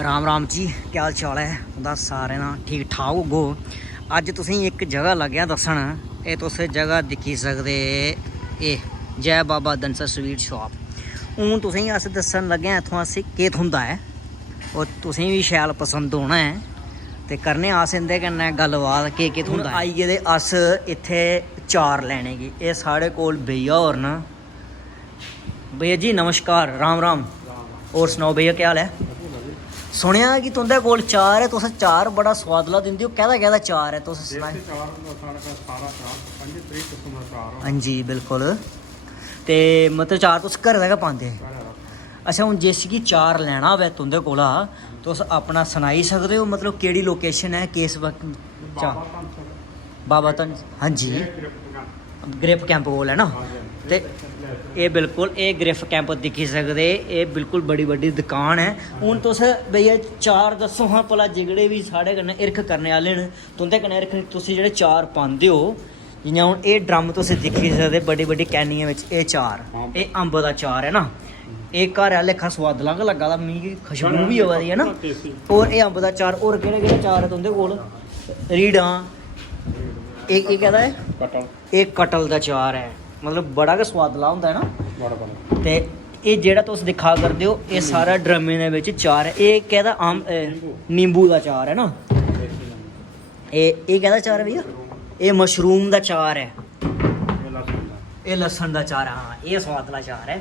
राम राम जी, क्या हाल चाल है? तुंदा सारे ना ठीक ठाक होगो। अज तुसें एक जगह लग्या दस्सन। ये तुस जगह दिक्खी सकदे, एह् जय बाबा धनसर स्वीट शॉप। हून तुसें अस दस्सन लगे इत्थुं असें केह् थ्होंदा है और तुसें भी शैल पसंद होना है ते करने अस इंदे कन्नै गल्लबात केह् थ्होंदा। आई गेदे अस इत्थे चार लैने गी। एह् साढ़े कोल भैया होर न। भैया जी नमस्कार, राम राम। और सनाओ भैया क्या हाल है? सुनेआ कि तुंदे कोल चार है, तुस चार बड़ा सोआदला दिंदे हो। कहदा चार है तुस सनाओ। हाँ जी बिल्कुल। ते मतलब चार तुस घरै दा गै पांदे? अच्छा, हूँ जिस गी चार लैना होवे तुंदे कोला तुस अपना सनाई सकदे हो, मतलब केड़ी लोकेशन है किस वक्त? बाबा धन, हाँ जी, ग्रिप कैंप कोल है ना। ते ये बिल्कुल ये ग्रिफ कैंप दिक्खी सकदे। ये बिल्कुल बड़ी बड्डी दुकान है। हूँ तुस भैया चार दस्सो हाँ भला, जेह्ड़े भी साढ़े कन्नै हिरख करने आह्ले न तुंदे कन्नै हिरख तुस जेह्ड़े चार पांदे हो, जियां हूँ ये ड्रम तुस दिक्खी सकदे बड्डी बड्डी कैनियें बिच। ये चार, ये अंब दा चार है ना। ये घर आह्ले लेखा सोआदला गै लग्गा दा, मिगी खुशबू भी आवा दी है ना। और ये अंब दा चार। और केह्ड़े चार है तुंदे कोल? रीडां, ये कहदा है कटल। ये कटल दा चार है, मतलब बड़ा गै सोआदला होंदा है ना। ते ये जेह्ड़ा तुस दिक्खा करदे हो ये सारा ड्रमें दे बिच चार है। ये कहदा आम नींबू दा चार है ना। ये कहदा चार है भैया? ये मशरूम दा चार है। ये लसन दा चार है। हाँ, ये सोआदला चार है।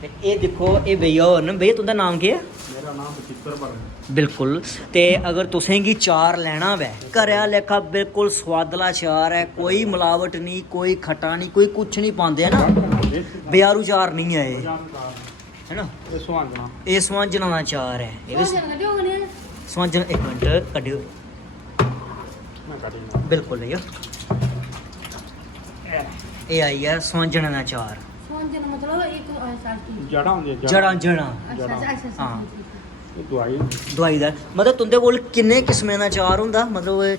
ते ये दिक्खो ये भैया होर न। भैया तुंदा नाम केह् है? मेरा नाम चित्तर। बिल्कुल। ते अगर तुसें गी चार लैना होवे घरै आह्ला लेखा बिल्कुल सोआदला चार है, कोई मिलावट नहीं, कोई खट्टा नहीं, कोई कुछ नहीं पांदे है ना। बजारू चार नहीं है ये, है ना। ये स्वांजना दा चार है। ये स्वांजना, एक मिनट कड्डियो। बिल्कुल भैया, ये आई है स्वांजना दा चार। जड़ा हाँ, दवाई दा। मतलब तुंदे कोल किन्ने किस्में दा चार होंदा? मतलब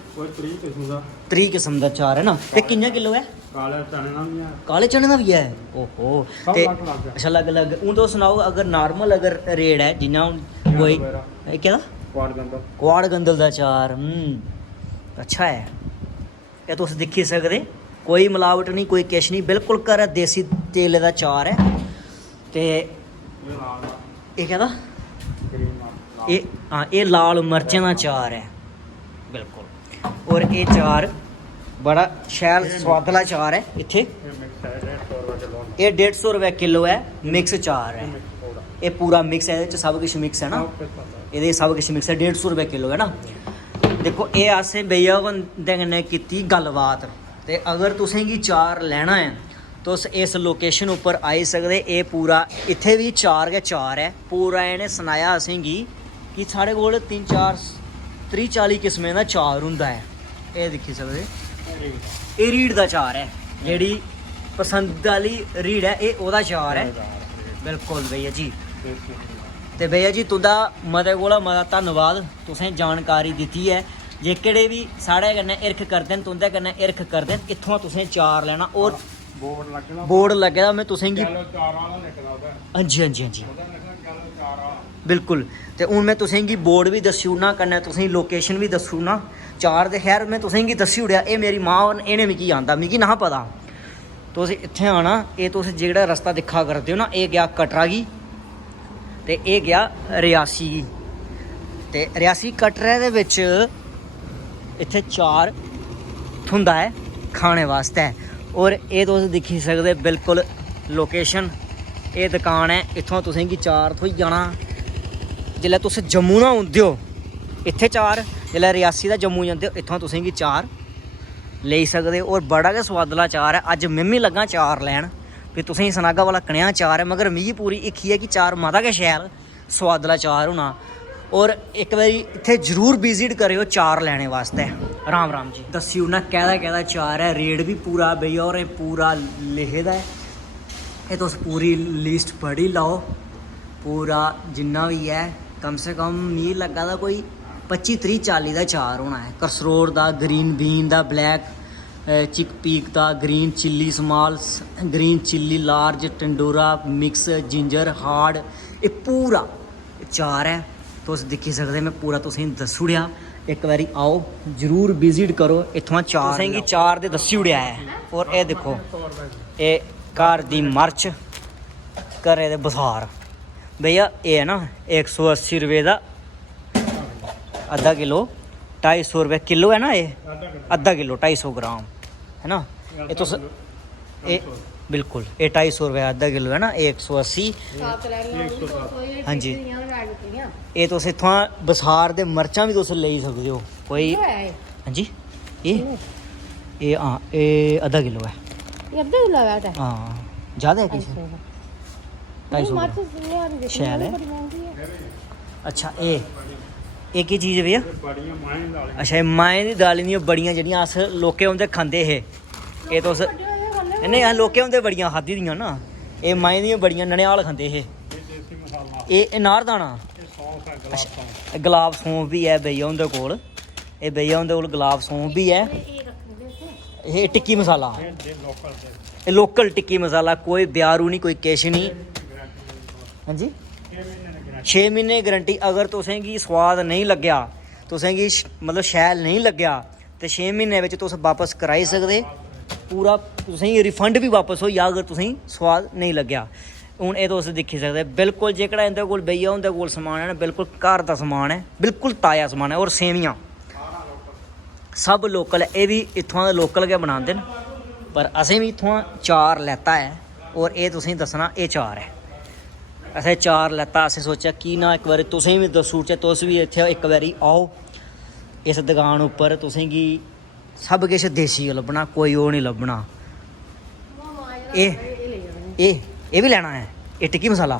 30 किस्म दा चार है ना। ते किन्ने किलो है? काले चने दा भी है। ओहो। ते अच्छा अलग अलग। हूँ तुस सनाओ अगर नॉर्मल अगर रेट है, जियां हूँ कोई केह्दा क्वाड़ गंदल दा चार। अच्छा है। ये तुस दिक्खी सकदे, कोई मिलावट नहीं, कोई किश नहीं, बिल्कुल घर देसी तेले दा चार है। ते ये कहदा ये हाँ, ये लाल मर्चें दा चार है बिल्कुल। और ये चार बड़ा शैल स्वादला चार है। इत्थे ये 150 रुपये किलो है। मिक्स चार है, ये पूरा मिक्स है, सब किश मिक्स है ना। ये सब किश मिक्स है। 150 रुपये किलो है ना। देखो ये असें भैया उं'दे कन्नै कीती गल्लबात। ते अगर तुसें गी चार लैना है तुस इस लोकेशन उप्पर आई सकदे। ये पूरा इत्थे भी चार गै चार है। पूरा इ'नें सनाया असें गी कि साढ़े कोल 30-40 किस्में दा चार होंदा है। ये दिक्खी सकदे, ये रीढ़ दा चार है, जेह्ड़ी पसंद आह्ली रीढ़ है, ये ओह्दा चार है। बिल्कुल भैया जी। ते भैया जी तुंदा मते कोला मता धन्नवाद, तुसें जानकारी दित्ती है। जेह्ड़े भी साढ़े कन्नै हिरख करदे न, तुंदे कन्नै हिरख करदे न, इत्थुआं तुसें चार लैना। और बोर्ड लग्गे दा, मैं तुसें गी हाँ जी हाँ जी हाँ जी बिल्कुल। ते हून मैं तुसें गी बोर्ड भी दस्सी ओड़ना, कन्नै तुसें लोकेशन भी दस्सी ओड़ना। चार ते खैर मैं तुसें गी दस्सी ओड़ेआ। एह् मेरी मां होर इ'नें मिगी आंदा, मिगी निहा पता। तुस इत्थें आना। एह् तुस जेह्ड़ा रस्ता दिक्खा करदे हो ना, एह् गया कटरा गी ते एह् गया रियासी गी। ते रियासी कटरे दे बिच इत्थे चार थ्होंदा है खाने वास्ते। और ये तुस दिक्खी सकदे बिल्कुल लोकेशन। ये दुकान है, इत्थुआं तुसें गी चार थ्होई जाना। जेल्लै तुस जम्मू दा औंदे हो इत्थे चार, जेल्लै रियासी दा जम्मू जंदे हो इत्थुआं तुसें गी चार लेई सकदे। और बड़ा गै सोआदला चार है। अज्ज में लग्गां चार लैन, फ्ही तुसें गी सनागा भला कनेहा चार है। मगर मिगी पूरी हिक्खी है कि चार मता गै शैल सोआदला चार होना। और एक बारी इत्थे जरूर विजिट करेओ चार लैने वास्ते। राम राम जी। दस्सी ओड़ना कहदा चार है। रेट भी पूरा भैया होरें पूरा लिखे दा है। ये तुस पूरी लिस्ट पढ़ी लैओ, पूरा जिन्ना भी है। कम से कम मिगी लग्गा दा कोई 25-30-40 दा चार होना है। कसरोड़ दा, ग्रीन बीन दा, ब्लैक चिक पीक दा, green chilli small, green chilli large, टंडोरा मिक्स, जिंजर हार्ड, ये पूरा चार है। तुस दिक्खी सकदे मैं पूरा तुसेंगी दस्सी ओड़ेआ एक बारी आओ जरूर विजिट करो इत्थुआं चार तुसेंगी चार दे दस्सी ओड़ेआ है और ये दिक्खो ये घर दी मर्च घरै दे बसार भैया ये है ना 180 रुपये दा आधा किलो 250 रुपये किलो है ना ये आधा किलो 250 ग्राम है ना ये तुस ये बिल्कुल ये 250 रुपये आधा किलो है ना 180 हाँ जी ये तुस इत्थुआं बसार दे मर्चां भी तुस लेई सकदे हो कोई हाँ जी ये हाँ ये आधा किलो है हाँ ज़्यादा है किसी 250 शैल है अच्छा ये की चीज़ है भैया अच्छा ये माएं दी दाली दियां बड़ियां जेह्ड़ियां अस लोकें औंदे खंदे हे ये तुस नहीं अस लोकें औंदे बड़ियां खाद्धी दियां ना ये माएं दियां बड़ियां ननिहाल खंदे हे ये नारदाना गुलाब सौंफ भी है भैया उं'दे कोल ये भैया उं'दे कोल गुलाब सौंफ भी है ये टिक्की मसाला ये लोकल टिक्की मसाला कोई ब्यारू नहीं कोई किश नहीं हाँ जी 6 महीने गारंटी अगर तुसेंगी स्वाद नहीं लग्गेआ तुसेंगी मतलब शैल नहीं लग्गेआ ते 6 महीने बिच तुस वापस कराई सकदे पूरा तुसेंगी रिफंड भी वापस होई जाग अगर तुसेंगी स्वाद नहीं लग्गेआ हूँ ये तुस दिक्खी सकदे बिल्कुल जेह्कड़ा इंदे कोल भैया उंदे कोल समान है ना बिल्कुल घर दा समान है बिल्कुल ताज़ा समान है और सेवियां सब लोकल है ये भी इत्थुआं दे लोकल गै बनांदे न पर असें भी इत्थुआं चार लैता है और ये तुसेंगी दस्सना ये चार है असें चार लैता असें सोचेआ कि ना एक बारी तुसेंगी भी दस्सी ओड़चै तुस भी इत्थै इक बारी आओ इस दुकान उप्पर तुसेंगी सब किश देसी लब्भना कोई ओह् नहीं लब्भना ये भी लेना है ये टिक्की मसाला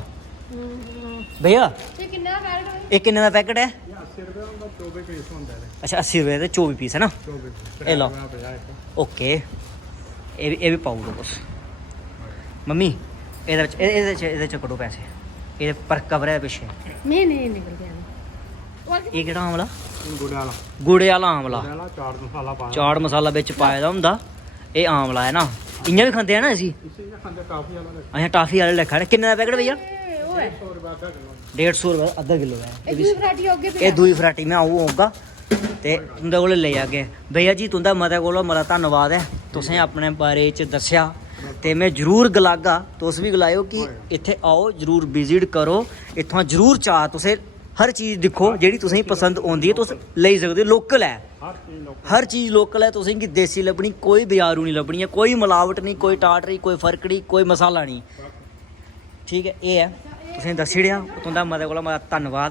भैया ये किन्ने दा पैकेट है अच्छा 80 रुपये दे 24 पीस है ना ये लो ओके ये भी पाऊ दो तुस मम्मी ਇਹਦੇ ਚ ਕੱਢੋ ਪੈਸੇ ਇਹ ਪਰ ਕਵਰ ਹੈ ਪਿੱਛੇ ਨਹੀਂ ਨਿਕਲ ਗਿਆ ਇਹ ਕਿਹੜਾ ਆਮਲਾ ਗੁੜੇ ਵਾਲਾ ਆਮਲਾ ਚਾਟ ਮਸਾਲਾ ਵਿੱਚ ਪਾਇਆ ਦਾ ਹੁੰਦਾ ਇਹ ਆਮਲਾ ਹੈ ਨਾ ਇੰਨਾ ਵੀ ਖਾਂਦੇ ਆ ਨਾ ਅਸੀਂ ਅੱਛਾ ਟਾਫੀ ਵਾਲੇ ਲਿਖਾ ਹੈ ਕਿੰਨੇ ਦਾ ਪੈਕਟ ਭਈਆ 150 रुपये आधा किलो है ये दूई फराटी में आऊँ होगा ते तुंदे कोल ले जागे भैया जी तुंदा मते कोला मता धन्नवाद है तुसें अपने बारे च दस्सेआ ते मैं जरूर गलागा तुस भी गलाओ कि इत्थे आओ जरूर विजिट करो इत्थुआं जरूर चाह् तुसें हर चीज़ दिक्खो जेह्ड़ी तुसेंगी पसंद औंदी है तुस लेई सकदे लोकल है हर चीज़ लोकल है तुसेंगी देसी लब्भनी कोई बजारू नहीं लब्भनी है कोई मिलावट नहीं कोई टाटरी कोई फर्क नहीं कोई मसाला नहीं ठीक है ये है तुसेंगी दस्सी ओड़ेआ तुंदा मते कोला मता धन्नवाद।